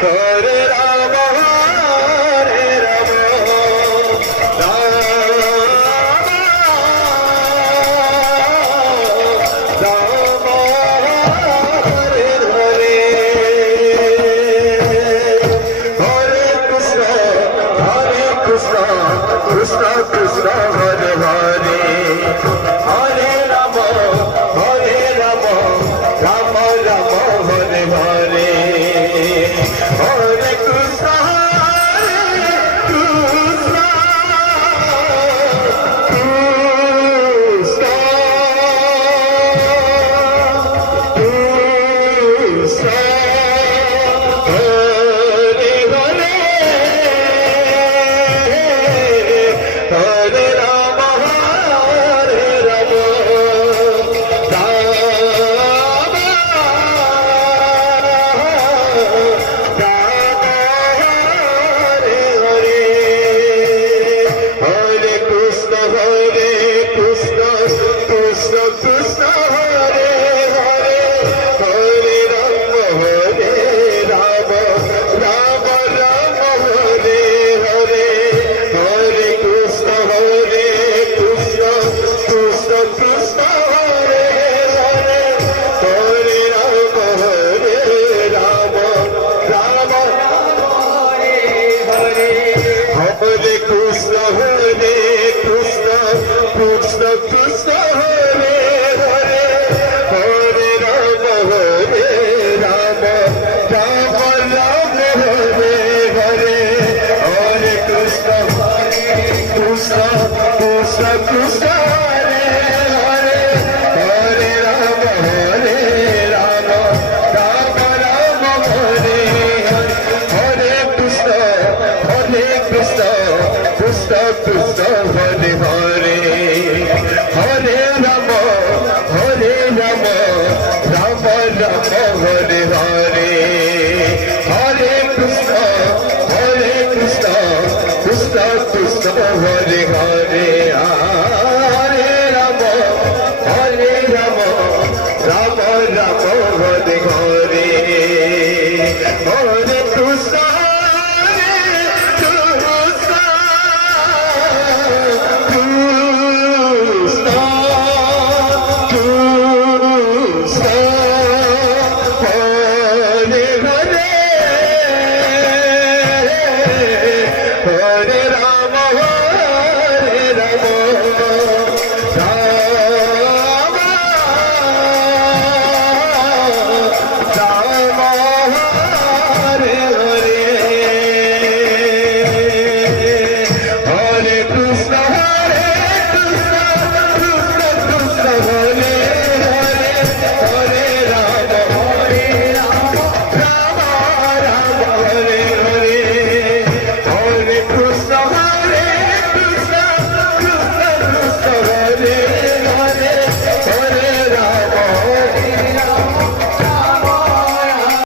Hare Rama Krishna Krishna Hare Hare Hare Rama Rama Rama Hare Hare Hare Krishna Krishna Krishna Krishna Hare Rama Krishna Krishna Hare Hare Hare Rama Rama Rama Hare Hare Hare Krishna Krishna Krishna Krishna Hare Hare Hare Rama Rama Rama Hare Hare Hare Krishna Krishna Krishna Krishna Hare Hare Hare Rama Rama Rama Hare Hare Hare Krishna Krishna Krishna Hare Hare Hare Rama Rama Rama Hare Hare Hare Krishna Krishna